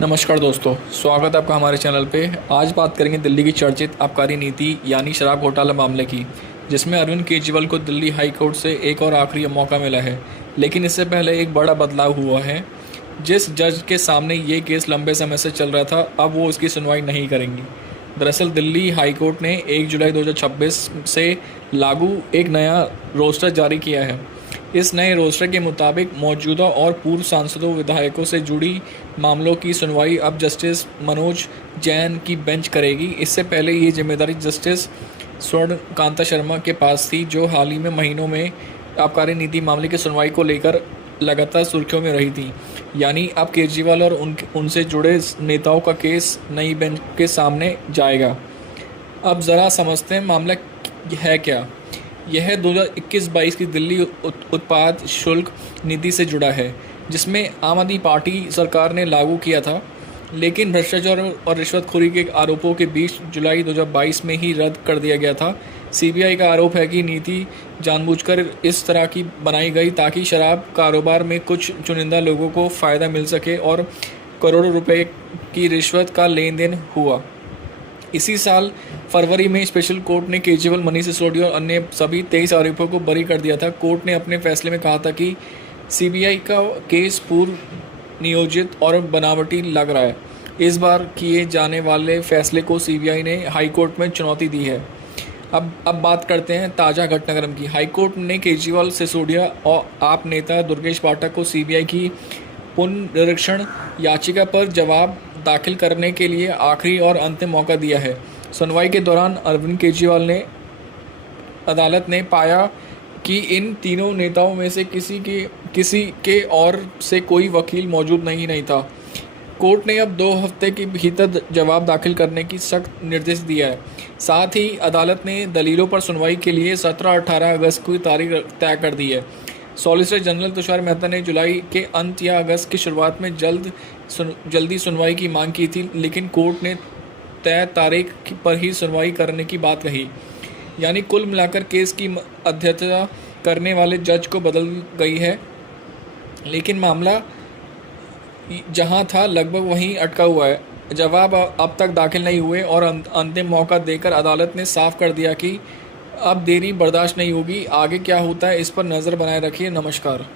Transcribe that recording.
नमस्कार दोस्तों, स्वागत है आपका हमारे चैनल पे। आज बात करेंगे दिल्ली की चर्चित आबकारी नीति यानी शराब घोटाला मामले की, जिसमें अरविंद केजरीवाल को दिल्ली हाई कोर्ट से एक और आखिरी मौका मिला है। लेकिन इससे पहले एक बड़ा बदलाव हुआ है। जिस जज के सामने ये केस लंबे समय से चल रहा था, अब वो उसकी सुनवाई नहीं करेंगी। दरअसल दिल्ली हाई कोर्ट ने 1 जुलाई 2026 से लागू एक नया रोस्टर जारी किया है। इस नए रोस्टर के मुताबिक मौजूदा और पूर्व सांसदों विधायकों से जुड़ी मामलों की सुनवाई अब जस्टिस मनोज जैन की बेंच करेगी। इससे पहले ये जिम्मेदारी जस्टिस स्वर्ण कांता शर्मा के पास थी, जो हाल ही में महीनों में आबकारी नीति मामले की सुनवाई को लेकर लगातार सुर्खियों में रही थी। यानी अब केजरीवाल और उनसे जुड़े नेताओं का केस नई बेंच के सामने जाएगा। अब ज़रा समझते हैं मामला है क्या। यह 2021-22 की दिल्ली उत्पाद शुल्क नीति से जुड़ा है, जिसमें आम आदमी पार्टी सरकार ने लागू किया था, लेकिन भ्रष्टाचार और रिश्वतखोरी के आरोपों के बीच जुलाई 2022 में ही रद्द कर दिया गया था। सीबीआई का आरोप है कि नीति जानबूझकर इस तरह की बनाई गई ताकि शराब कारोबार में कुछ चुनिंदा लोगों को फ़ायदा मिल सके और करोड़ों रुपए की रिश्वत का लेन देन हुआ। इसी साल फरवरी में स्पेशल कोर्ट ने केजरीवाल, मनीष सिसोदिया और अन्य सभी 23 आरोपियों को बरी कर दिया था। कोर्ट ने अपने फैसले में कहा था कि सीबीआई का केस पूर्व नियोजित और बनावटी लग रहा है। इस बार किए जाने वाले फैसले को सीबीआई ने हाई कोर्ट में चुनौती दी है। अब बात करते हैं ताज़ा घटनाक्रम की। हाई कोर्ट ने केजरीवाल, सिसोदिया और आप नेता दुर्गेश पाठक को सीबीआई की पुनरीक्षण याचिका पर जवाब दाखिल करने के लिए आखिरी और अंतिम मौका दिया है। सुनवाई के दौरान अरविंद केजरीवाल ने अदालत ने पाया कि इन तीनों नेताओं में से किसी के और से कोई वकील मौजूद नहीं था। कोर्ट ने अब 2 हफ्ते के भीतर जवाब दाखिल करने की सख्त निर्देश दिया है। साथ ही अदालत ने दलीलों पर सुनवाई के लिए 17-18 अगस्त की तारीख तय कर दी है। सॉलिसिटर जनरल तुषार मेहता ने जुलाई के अंत या अगस्त की शुरुआत में जल्दी सुनवाई की मांग की थी, लेकिन कोर्ट ने तय तारीख पर ही सुनवाई करने की बात कही। यानी कुल मिलाकर केस की अध्यक्षता करने वाले जज को बदल गई है, लेकिन मामला जहां था लगभग वहीं अटका हुआ है। जवाब अब तक दाखिल नहीं हुए और अंतिम मौका देकर अदालत ने साफ कर दिया कि अब देरी बर्दाश्त नहीं होगी। आगे क्या होता है, इस पर नज़र बनाए रखिए। नमस्कार।